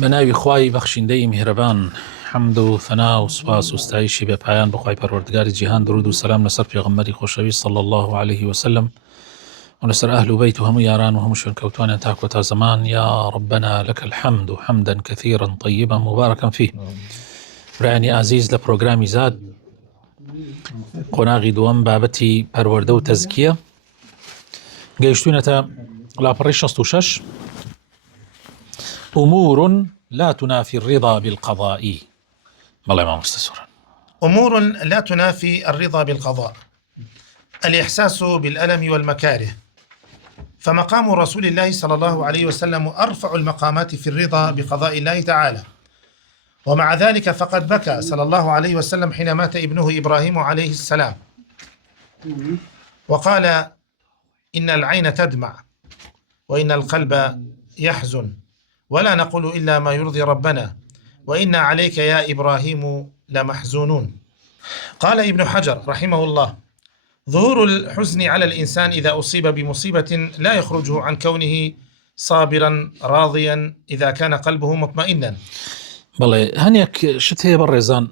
بەناوی خوای بەخشندەی میهرەبان، حەمد و ثنا و سوپاس و ستایشی بە پایان بەخوای پەروەردگاری جیهان، درود و سەلام لەسەر پێغەمبەری خۆشەویست صلی الله عليه وسلم و لەسەر ئەهل و بەیت و هەموو یاران و هەموو شوێنکەوتوانیان تا کۆتا زەمان. یا ربنا لك الحمد حمدا كثيرا طيبا مباركا فيه. برایانی ئازیز، لە پرۆگرامی زاد قۆناغی دووەم بابەتی پەروەردە و تەزکیە گەیشتوونەتە لاپەڕی 66. أمور لا تنافي الرضا بالقضاء. بەڵێ مامۆستا. أمور لا تنافي الرضا بالقضاء: الإحساس بالألم والمكاره، فمقام رسول الله صلى الله عليه وسلم أرفع المقامات في الرضا بقضاء الله تعالى، ومع ذلك فقد بكى صلى الله عليه وسلم حين مات ابنه إبراهيم عليه السلام، وقال: إن العين تدمع وإن القلب يحزن ولا نقول إلا ما يرضي ربنا وإنا عليك يا إبراهيم لمحزونون. قال ابن حجر رحمه الله: ظهور الحزن على الإنسان إذا أصيب بمصيبة لا يخرجه عن كونه صابرا راضيا إذا كان قلبه مطمئنا. بەڵێ هەنێک شت هەیە بەڕێزان،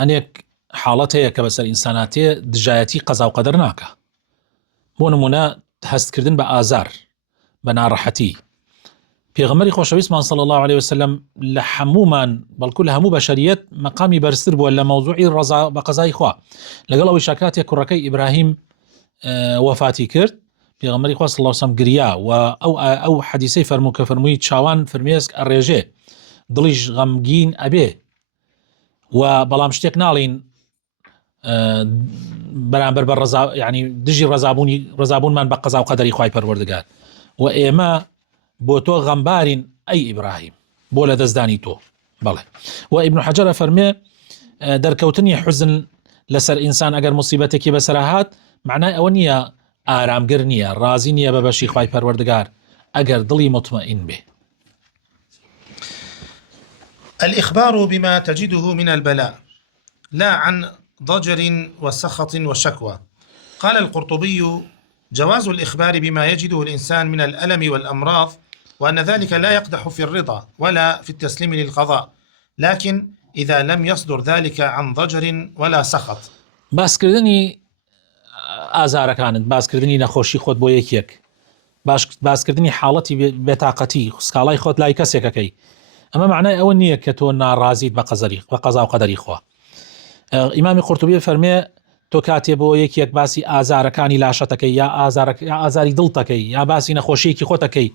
هەنێک حاڵەت هەیە کە بەسەر ئینساناتێ دژایەتی قەزا و قەدەر ناکە. بۆ نمونە هەستکردن بە ئازار، بە ناڕەحەتی. پێغەمبەری خۆشەویستمان صلی الله عليه وسلم لە هەمومان، بەڵکو لە هەموو بەشەریەت مەقامی بەرزتر بووە لە مەوزوعی ڕەزا بە قەزای خوا. لەگەڵ ئەوەی شاکاتێک کوڕەکەی ئیبراهیم وەفاتی کرد، پێغەمبەری خوا صلی الله عليه وسلم گریا و ئەو حەدیسەی فەرموو کە فەرمووی چاوان فرمێسک ئەڕێژێ، دڵیش غەمگین ئەبێ، و بەڵام شتێک ناڵین بەرامبەر بە ڕەزا، یعنی دژی ڕەزابوونمان بە قەزا و قەدەری خوای پەروەردگار، و ئێمە بۆ تۆ غەمبارین ئەی ئیبراهیم، بۆ لە دەستدانی تۆ. بەڵێ و ئیبن حەجەر فەرمێ دەرکەوتنی حوزن لەسەر ئینسان ئەگەر موسیبەتێکی بەسەر هات، معنای ئەوە نییە ئارامگر نییە، ڕازی نییە بە بەشی خوای پەروەردگار ئەگەر دڵی مطمئن بێ. الإخبار بما تجده من البلاء لا عن ضجر وسخط وشكوى. قال القرطبي: جواز الإخبار بما يجده الإنسان من الألم والأمراض، وأن ذلك لا يقدح في الرضا ولا في التسليم للقضاء، لكن إذا لم يصدر ذلك عن ضجر ولا سخط. باسکردنی ئازارەکانت، باسکردنی نەخۆشی خۆت بۆ یەکێک، باسکردنی حاڵەتی بێتاقەتی سکاڵای خۆت لای کەسێکەکەی، ئەمە معنای ئەوە نییە کە تۆ ناڕازیت بە قەزا و قەدەری خوا. ئیمامی قورتوبی فەرمێ تۆ کاتێ بۆ یەکێک باسی ئازارەکانی لاشەتەکەی، یا ئازاری دڵتەکەی، یا باسی نەخۆشیەکی خۆتەکەی،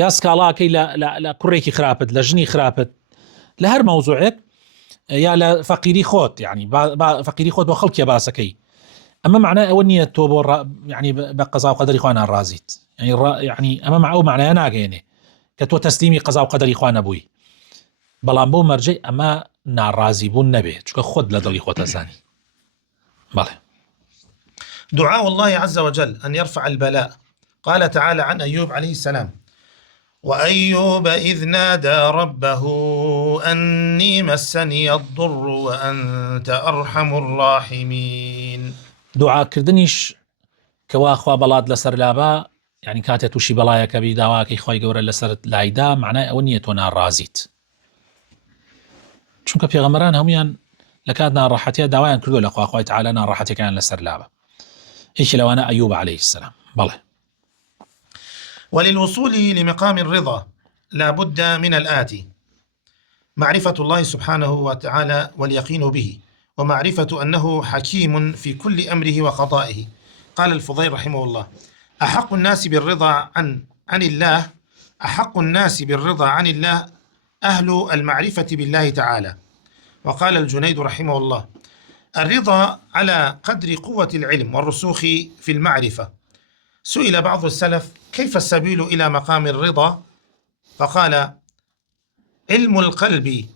یا سکاڵاکەی لە کوڕێکی خراپت، لە ژنی خراپت، لە هەر مەوزوعێک، یا لە فەقیری خۆت، یعنی فەقیری خۆت بۆ خەڵکیە باسەکەی، ئەمە معنای ئەوە نییە تۆ بۆ یعنی بە قەزا و قەدەری خوا ناڕازیت، یعنی ئەمە ئەو معنایە ناگەێنێ کە تۆ تەسلیمی قەزا و قەدەری خوا نەبووی، بەڵام بۆ مەرجەی ئەمە ناڕازی بوون نەبێت، چونکە خۆت لە دڵی خۆت ئەزانی. بله. دعاء الله عز وجل أن يرفع البلاء. قال تعالى عن أيوب عليه السلام: وأيوب إذ نادى ربه أني مسني الضر وأنت أرحم الراحمين. دعاء كردنيش كوا خوا بلاد لسر لابا، يعني كاتت وشي بلايا كبي داواكي خوي قورا لسر لايدا، معناه أونية ناڕازیت. چونکە پێغەمبەران هەمویان لە کات ناڕەحەتیە داوایان کردو لە خوای تعالی ناڕەحەتیەکان لەسەر لابە. یەکی لەوانە ئەیوب عليه السلام. بەڵێ. وللوصول لمقام الرضا لا بد من الآتي: معرفة الله سبحانه وتعالى واليقين به، ومعرفة أنه حكيم في كل أمره وقضائه. قال الفضيل رحمه الله: أحق الناس بالرضا عن الله أهل المعرفة بالله تعالى. وقال الجنيد رحمه الله: الرضا على قدر قوة العلم والرسوخ في المعرفة. سئل بعض السلف: كيف السبيل إلى مقام الرضا؟ فقال: علم القلب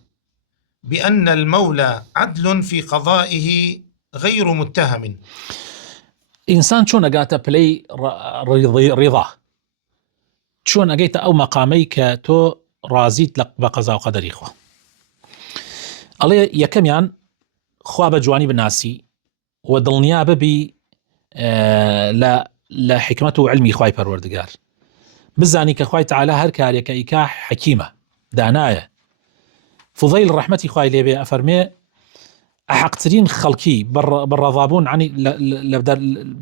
بأن المولى عدل في قضائه غير متهم. إنسان چۆن ئەگاتە پلەی ڕضا، چۆن ئەگەیتە ئەو مەقامەی کە تۆ ڕازیت بە قەزا و قەدەری خوا. ئەڵێ یەکەمیان خوا بە جوانی بناسی و دڵنیا ببی لە حکمت و علمی خوای پەروەردگار، بزانی کە خوای تعالی هەر کارێکە ئیکا حەکیمە، دانایە. فضەیل ڕەحمەتی خوای لێبێ ئەفەرمێ ئەحەقترین خەڵکی بەڕەضابوون عنی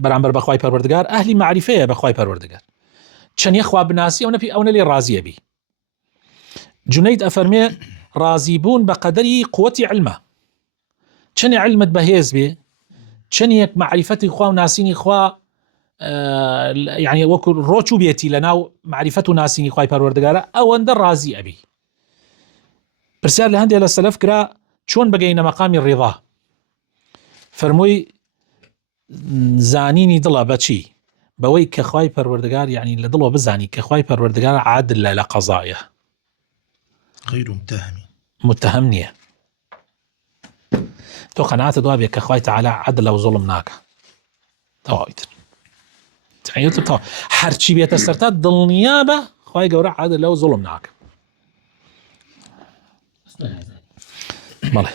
بەرامبەر بەخوای پەروەردگار ئەهلی معریفەیە بەخوای پەروەردگار، چەندە خوا بناسی ئەوە لێ ڕازیە بی. جونەید ئەفەرمێ ڕازیبوون بە قەدەری قووەتی علمە، چەندێ علمت بەهێز بێ، چەندێک معریفەتی خوا و ناسینی خوا یعنی وەکو ڕۆچ و بێتی لە ناو معریفەت و ناسینی خوای پەروەردگارە ئەوەندە ڕازی ئەبی. پرسیار لە هەندێک لە سەلەف کرا چۆن بگەینە مەقامی ڕیضا، فەرمووی زانینی دڵە بەچی؟ بەوەی کە خوای پەروەردگار یعنی لە دڵەوە بزانی کە خوای پەروەردگار عادل لە قەزایە، غیر متهم نییە. تۆ قەناعەتت وا بێ کە خوای تەعالی عەدل و زوڵم ناکە، تەواویتر هەرچی بێتە سەرتا دڵنیا بە خوای گەورە عەدل و زوڵم ناکە. بەڵێ.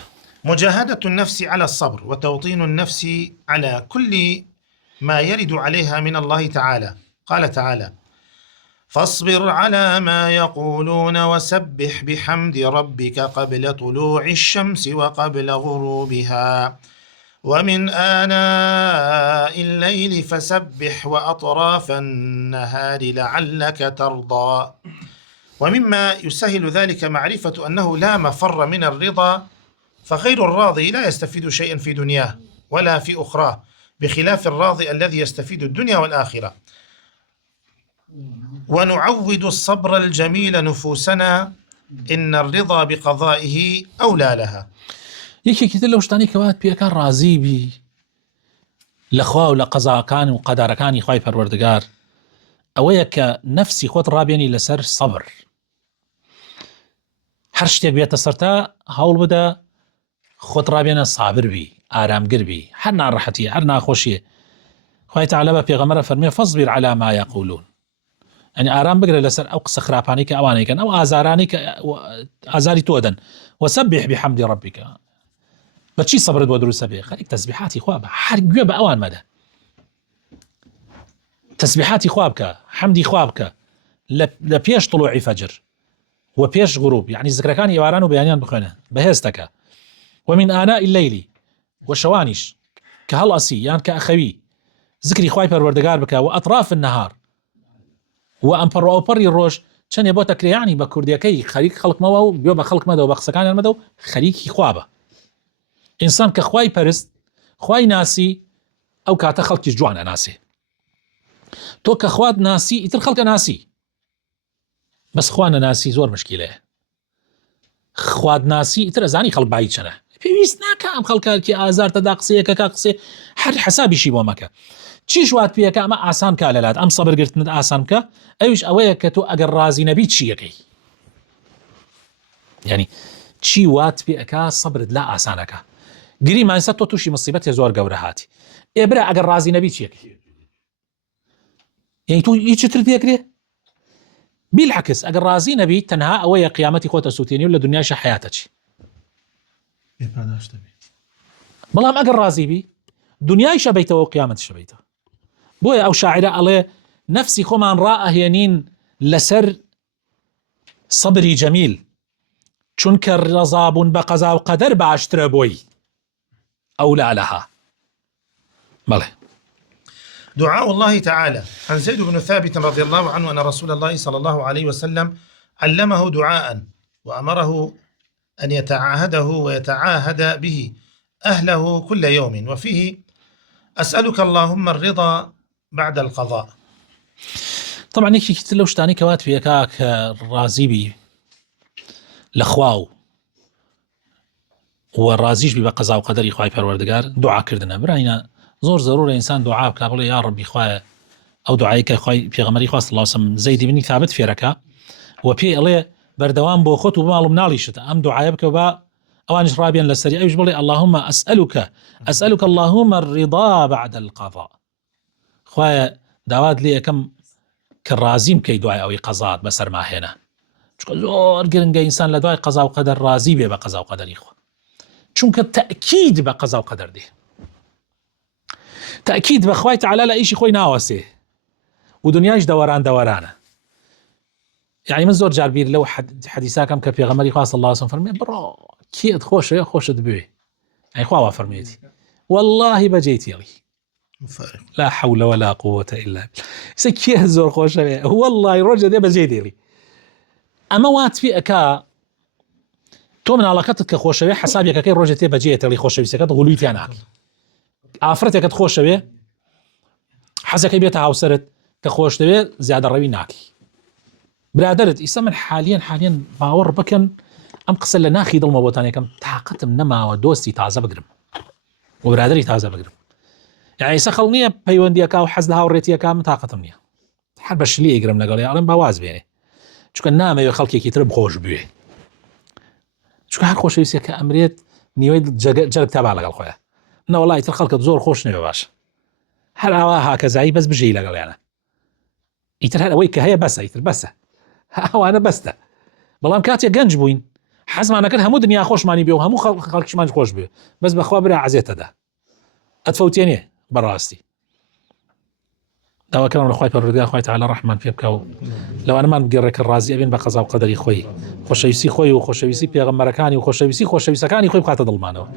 مجاهدة النفس على الصبر وتوطين النفس على كل ما يرد عليها من الله تعالى. قال تعالى: فاصبر على ما يقولون وسبح بحمد ربك قبل طلوع الشمس وقبل غروبها ومن آناء الليل فسبح وأطراف النهار لعلك ترضى. ومما يسهل ذلك معرفة أنه لا مفر من الرضا، فغير الراضي لا يستفيد شيئا في دنياه ولا في أخراه، بخلاف الراضي الذي يستفيد الدنيا والآخرة. ونعود الصبر الجميل نفوسنا إن الرضا بقضائه أولى لها. یەکێکی تر لەو شتانی کەوات پێەکان ڕازی بی لە خوا و لە قەزاکان و قەدارەکانی خوای پەروەردگار ئەوەیە کە نەفسی خۆت ڕابێنی لەسەر سەبر. هەر شتێک بێتە سەرتا هەوڵ بدە خۆت ڕابێنە سابر بی، ئارامگر بی، هەر ناڕەحەتیە هەر ناخۆشیە. خوای تەعالی بە پێغەمبەرە فەرمێ فەصبر على ما يقولون، ئەنی ئارام بگرە لەسەر ئەو قسە خراپانەی کە ئەوانەیەکەن، ئەو ئازارانی کە ئازاری تۆ دەن. وسبح بحمد ربك، بەچی سەبرت بۆ دروستە بێ؟ خەریک تەسبیحاتی خوا بە، هەر گوێ بە ئەوان مەدە، تەسبیحاتی خوا بکە، حەمدی خوا بکە لە پێش طلوعی فەجر و پێش غروب، یعنی زکرەکانی ئێواران و بەیانیان بخوێنە بەهێزتەکە. ومن آناء الليل، و شەوانیش کە هەڵئەسی یان کە ئەخەوی زکری خوای پەروەردگار بکە، و ئەطراف النهار، و ئەمپەڕ و ئەوپەڕی ڕۆژ چەندێ بۆ تەکریانی بە کوردیەکەی خەریک خەڵکمەوە و گوێ بە خەڵک مەدە و بە قسەکانیان مەدە و خەریکی خوا بە. ئینسان کە خوای پەرست، خوای ناسی، ئەو کاتە خەڵکیش جوانە ناسێ. تۆ کە خوات ناسی ئیتر خەڵکە ناسی، بەس خوا نەناسی زۆر مشکیلەیە. خوات ناسی ئیتر ئەزانی خەڵک بای چەنە، پێویست ناکە ئەم خەڵکارکی ئازار تەدا قسەیەکە قسێ هەر حەسابیشی بۆ مەکە. چیش وات پێەکە ئەمە ئاسان کا لەلات، ئەم سەبرگرتنت ئاسان بکە، ئەویش ئەوەیە کە تۆ ئەگەر ڕازی نەبی چیەکەی، یعنی چی وات پێەکە سەبرت لا ئاسانەکە. گری مانسە تۆ تووشی مصیبەتێ زۆر گەورە هاتی، ئێبرا ئەگەر ڕازی نەبی چیەکەی، یعنی تۆ هیچتر پێکرێ؟ بالعکس ئەگەر ڕازی نەبی تەنها ئەوەیە قیامەتی خۆتە سووتێنی و لە دنیاشە حیاتە چی. بەڵام ئەگەر ڕازی بی دنیایشە بیتەوە و قیامەتیشە بیتەوە. بۆیە ئەو شاعرە ئەڵێ نەفسی خۆمان ڕائەهێنین لەسەر سەبری جەمیل، چونکە ڕەزابوون بە قەزا و قەدەر باشترە بۆی ئەولا لەها. بەڵێ. دعاء الله تعالى عن زيد بن ثابت رضي الله عنه أن رسول الله صلى الله عليه وسلم علمه دعاء وأمره أن يتعاهده ويتعاهد به أهله كل يوم، وفيه: أسألك اللهم الرضا بعد القضاء. طبعا یەکی تر لەو شتانی کەوات پێەکە کە ڕازی بی لە خوا و ڕازیش بی بە قەزا و قەدەری خوای پەروەردگار دوعاکردنە. برایە زۆر زەرورە ئینسان دوعا بکە، بڵێ یا ڕەبی خوایە ئەو دوعایی کە خوای پێغەمبەری خوا صلی الله علیه وسلم زەیدی بنی ثابت فێرەکە و پێی ئەڵێ بەردەوام بۆ خۆت و بماڵ مناڵیشت ئەم دوعایە بکە بە ئەوانش ڕابێن لەسەری ئەویش بڵێ اللهم أسألك اللهم الرضا بعد القضاء. خوایە داوات لێ یەکەم کە ڕازیم کەی دوای ئەوەی قەزات بەسەر ماهێنە، چونکە زۆر گرنگە ئینسان لە دوای قەزا و قەدەر ڕازی بێ بە قەزا و قەدەری خوا، چونکە تەئکید بە قەزا و قەدەر دێ، تأكيد بخوای تعالی لە ئیشی خۆی ناوەسێ و دنیاش دەوەرانە. يعني من زۆر جاربیر لەو حەدیساکەم کە پێغەمبەری خوا صلی الله علیه و سلم فەرمێ بڕۆ کێت خۆشت دەبێ ئەی خوا فەرمێتی والله بەجێتیڵی لا حول ولا قوة إلا بالله كيه زور خوش والله رجع دي بزيد لي أما وات في أكا تو من علاقتك كخوشوي حسابك كي رجع تي بجيت لي خوشوي سكت غلويتي أنا عفرتك كخوشوي حسك بيتها وسرت كخوشوي زيادة الربي ناكي برادرت يسمى حاليا باور بكن أم قصر لنا خيد الموتاني كم طاقت منما ودوستي تعزى بقرم وبرادري تعزى بقرم يعني سخلني بيونديكا وحز لها وريتيكا متاقتم نية حال باش لي يقرم لقال يا علم بواز بيني چونکە نامەوێت خەڵکێکی تر بخۆش بوێ چونکە هەر خۆشەویستێک کە ئەمرێت نیوەی جەرگ تابا لەگەڵ خۆیان نەوەڵای تر خەڵکت زۆر خۆش نەوێ باش هەر ئاوا هاکەزایی بەس بژی لەگەڵیانە ئیتر هەر ئەوەی کە هەیە بەسە ئیتر بەسە ئەوانە بەستە بەڵام کاتێک گەنج بووین حەزمانەکرد هەموو دنیا خۆشمانی بێ و هەموو خەڵکیشمان خۆش بێ بەس بەخوا برا عەزێتەدا ئەتفەوتێنێ بەڕاستی داواکەم لە خوای پەروەردگار خوای تعالی ڕەحمان پێ بکە و لەوانەمان بگەڕێ کە ڕازی ئەبین بە قەزا و قەدەری خۆی خۆشەویستی خۆی و خۆشەویستی پێغەمبەرەکانی و خۆشەویستەکانی خۆی بخاتە دڵمانەوە